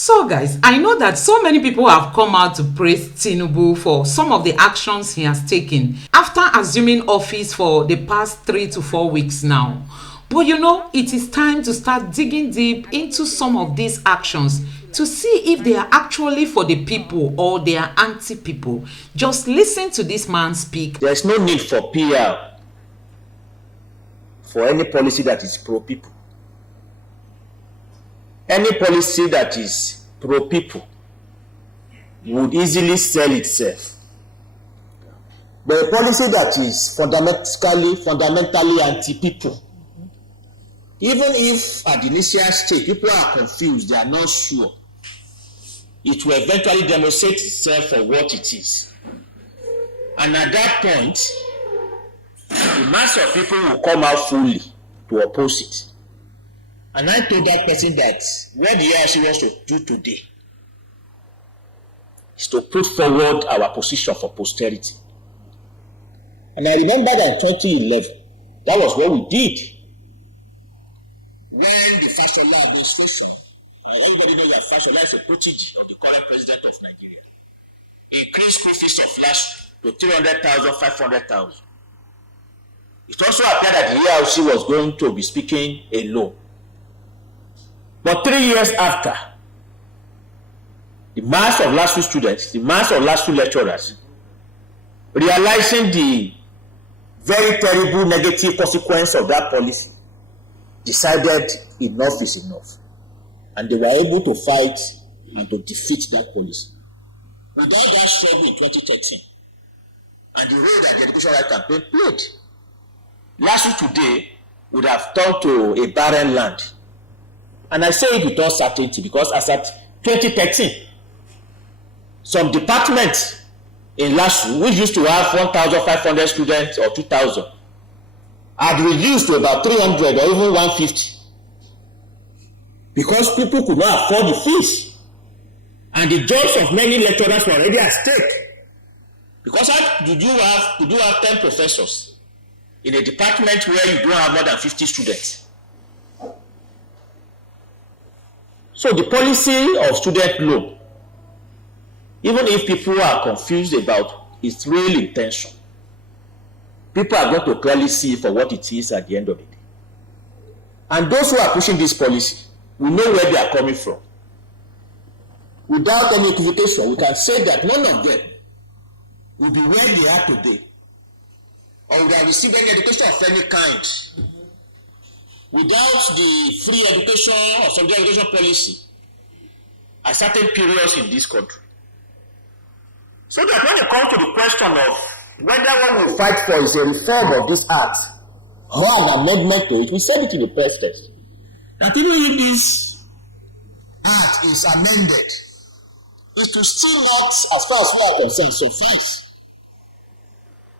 So guys, I know that so many people have come out to praise Tinubu for some of the actions he has taken after assuming office for the past 3 to 4 weeks now. But it is time to start digging deep into some of these actions to see if they are actually for the people or they are anti-people. Just listen to this man speak. There's no need for PR for any policy that is pro-people. Any policy that is pro-people would easily sell itself. But a policy that is fundamentally anti-people, even if at the initial stage people are confused, they are not sure, it will eventually demonstrate itself for what it is. And at that point, the mass of people will come out fully to oppose it. And I told that person that what the IRC wants to do today is to put forward our position for posterity. And I remember that in 2011, that was what we did. When the Fraudulent administration, everybody knows that Fraudulent is a protege of the current president of Nigeria, increased school fees of last to 300,000, 500,000. It also appeared that the IRC was going to be speaking alone. But 3 years after, the mass of last students, the mass of last lecturers, realizing the very terrible negative consequence of that policy, decided enough is enough. And they were able to fight and to defeat that policy. Without that struggle in 2013, and the role that the Education Right campaign played, last today would have turned to a barren land. And I say it with all certainty because as at 2013, some departments in LASU, which used to have 1,500 students or 2,000, had reduced to about 300 or even 150 because people could not afford the fees. And the jobs of many lecturers were already at stake. Because how could you have 10 professors in a department where you don't have more than 50 students? So the policy of student loan, even if people are confused about its real intention, people are going to clearly see for what it is at the end of the day. And those who are pushing this policy, we know where they are coming from. Without any equivocation, we can say that none of them will be where they are today, or will have received any education of any kind, without the free education or secondary education policy at certain periods in this country. So that when it comes to the question of whether what we fight for is a reform of this act or an amendment to it, we said it in the press text, that even if this act is amended, it will still not, as far as we are concerned, suffice.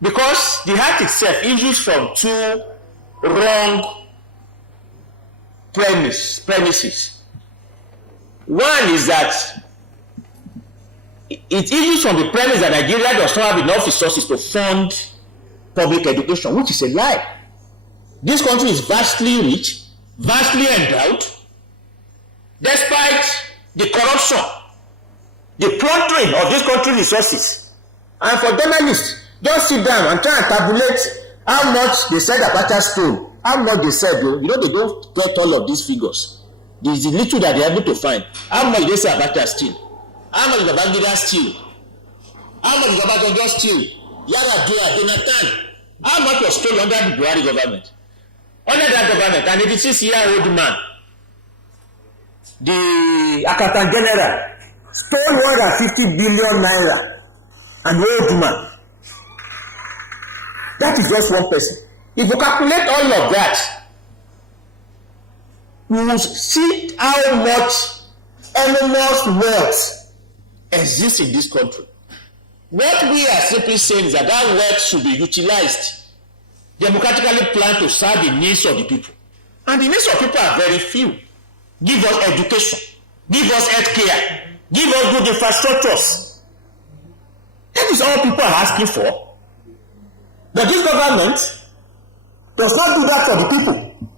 Because the act itself issues from two wrong premises. One is that it issues from the premise that Nigeria does not have enough resources to fund public education, which is a lie. This country is vastly rich, vastly endowed, despite the corruption, the plundering of this country's resources. And for journalists, just sit down and try and tabulate how much they said Abacha stole. How much they said, they don't get all of these figures. There is the little that they are able to find. How much they say Abacha steal? How much did Babangida steal? How much did Babangida steal? Yaradua, Jonathan. How much was stolen under the Buhari government? Under that government, an 86-year-old man, the Accountant General, stole 150 billion naira. An old man. That is just one person. If you calculate all of that, you will see how much enormous wealth exists in this country. What we are simply saying is that wealth should be utilized, democratically planned to serve the needs of the people. And the needs of people are very few. Give us education, give us health care, give us good infrastructures. That is all people are asking for. But this government does not do that for the people.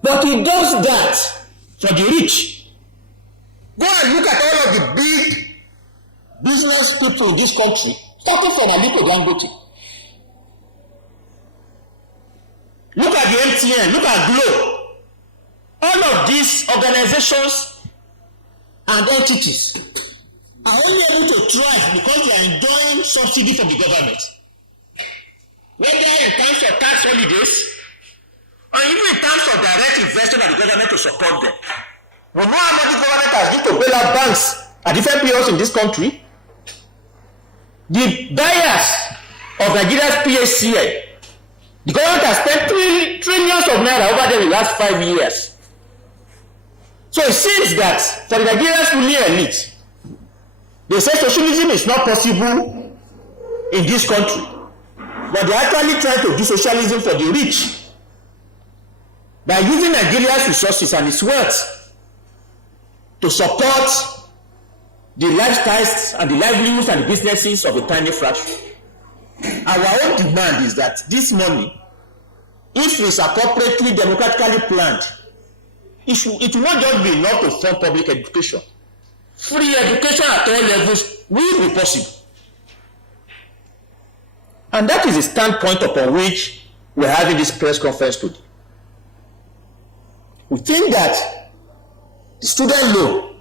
But it does that for the rich. and look at all of the big business people in this country, starting from Atiku Dangote. Look at the MTN, look at Glo. All of these organizations and entities are only able to thrive because they are enjoying subsidy from the government. Whether in terms of tax holidays or even in terms of direct investment by the government to support them. We know how much the government has used to bail out banks at different periods in this country. The buyers of Nigeria's PHCN, the government has spent trillions of naira over them in the last 5 years. So it seems that for the Nigeria's ruling elite, they say socialism is not possible in this country. But they actually try to do socialism for the rich by using Nigeria's resources and its wealth to support the lifestyles and the livelihoods and the businesses of a tiny fraction. Our own demand is that this money, if it's appropriately democratically planned, it will not just be enough to fund public education. Free education at all levels will be possible. And that is the standpoint upon which we're having this press conference today. We think that the student loan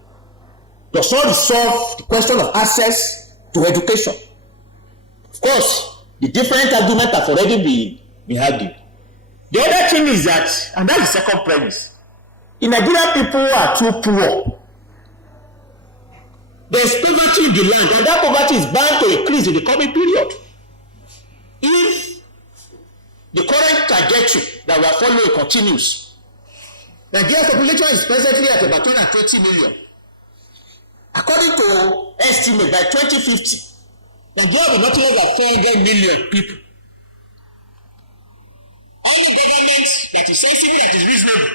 does not resolve the question of access to education. Of course, the different arguments have already been argued. The other thing is that, and that's the second premise, in Nigeria, people are too poor. There is poverty in the land, and that poverty is bound to increase in the coming period. If the current trajectory that we are following continues, Nigeria's population is presently at about 220 million. According to estimate, by 2050, Nigeria will be nothing less than 400 million people. All the government that is sensible, that is reasonable,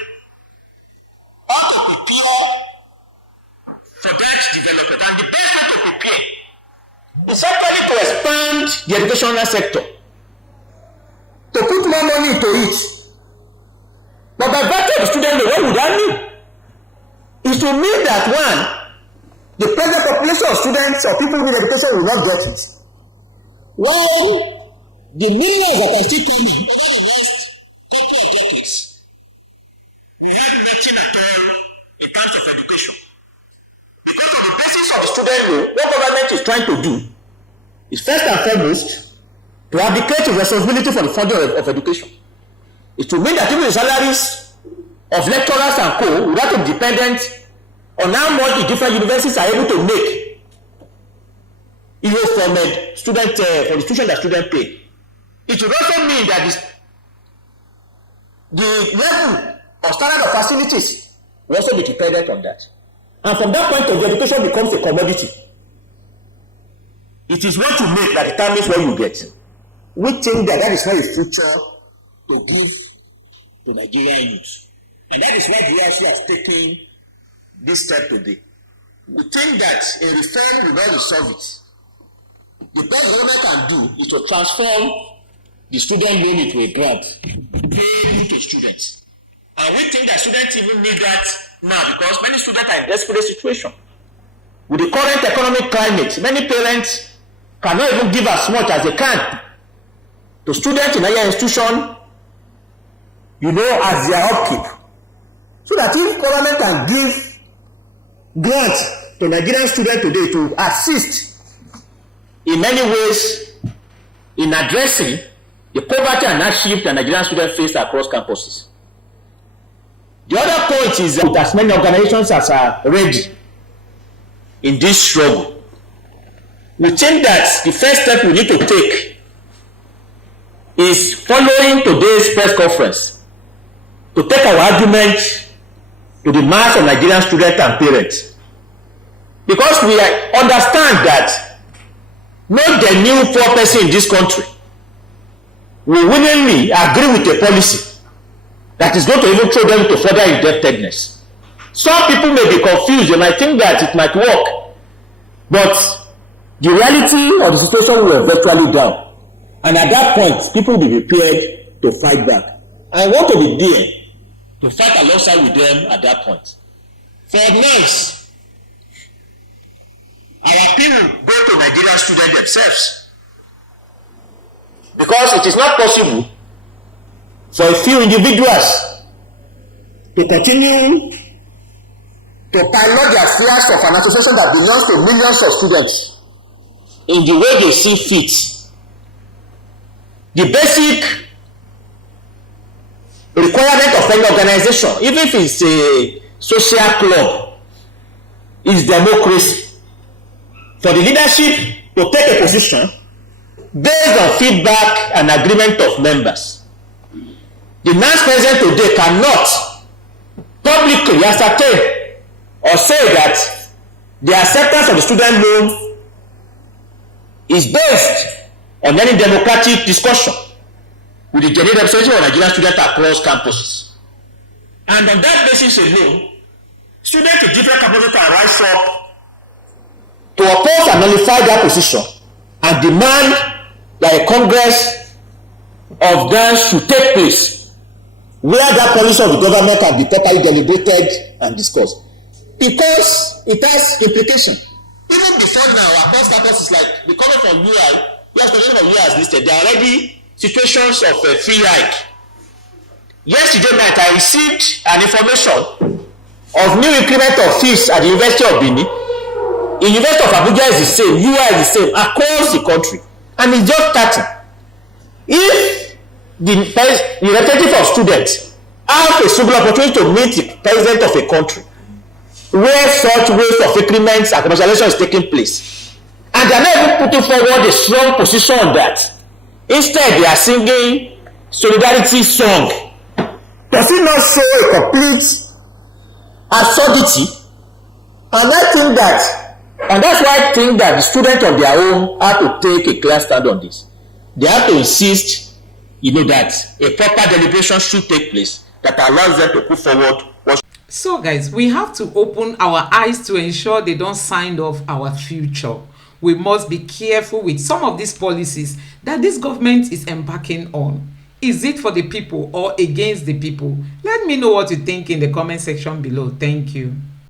ought to prepare for that development. And the best way to prepare is actually to expand the educational sector, to put more money into it. But by virtue of the student loan, what would that mean? Is to mean that one, the present population of students or people with education will not get it. While the millions that are still coming over the last couple of decades, we have nothing at all in terms of education. Because on the basis of the student loan, what government is trying to do is first and foremost to abdicate the responsibility for the funding of education. It will mean that even the salaries of lecturers and co will have to be dependent on how much the different universities are able to make, from a student for the tuition that students pay. It will also mean that the level or standard of facilities will also be dependent on that. And from that point of view, education becomes a commodity. It is what you make that determines what you get. We think that is not a future to give to Nigerian youth. And that is why the DRC has taken this step today. We think that a reform will not resolve it. The best government can do is to transform the student loan into a grant paid to students. And we think that students even need that now because many students are in desperate situation. With the current economic climate, many parents cannot even give as much as they can to students in higher institution, as their upkeep. So that if government can give grants to Nigerian students today to assist in many ways in addressing the poverty and hardship that Nigerian students face across campuses. The other point is that as many organizations as are ready in this struggle, we think that the first step we need to take is following today's press conference to take our argument to the mass of Nigerian students and parents. Because we understand that not the new poor person in this country will willingly agree with a policy that is going to even throw them to further indebtedness. Some people may be confused, they might think that it might work, but the reality of the situation will virtually down. And at that point, people will be prepared to fight back. I want to be there to fight alongside with them at that point. For months, students themselves. Because it is not possible for a few individuals to continue to pilot the affairs of an association that belongs to millions of students in the way they see fit. The basic requirement of any organization, even if it's a social club, is democracy. For the leadership to take a position based on feedback and agreement of members. The NANS president today cannot publicly ascertain or say that the acceptance of the student loan is based on any democratic discussion with the genuine representation of Nigerian students across campuses. And on that basis alone, students of different campuses can rise up to oppose and nullify that position and demand that a Congress of Ghana should take place where that policy of the government can be properly deliberated and discussed. Because it has implication. Even before now, our bus campuses like the comment from UI, yes, the name of UI has listed, there are already situations of a free hike. Yesterday night, I received an information of new increment of fees at the University of Benin. The University of Abuja is the same, UI is the same across the country, and it's just starting. If the representative of students have a single opportunity to meet the president of a country where such ways of increments and commercialization is taking place, and they are not even putting forward a strong position on that, instead they are singing solidarity song, does it not show a complete absurdity? And I think that, and that's why I think that the students on their own have to take a clear stand on this. They have to insist, that a proper deliberation should take place that allows them to put forward what. So guys, we have to open our eyes to ensure they don't sign off our future. We must be careful with some of these policies that this government is embarking on. Is it for the people or against the people? Let me know what you think in the comment section below. Thank you.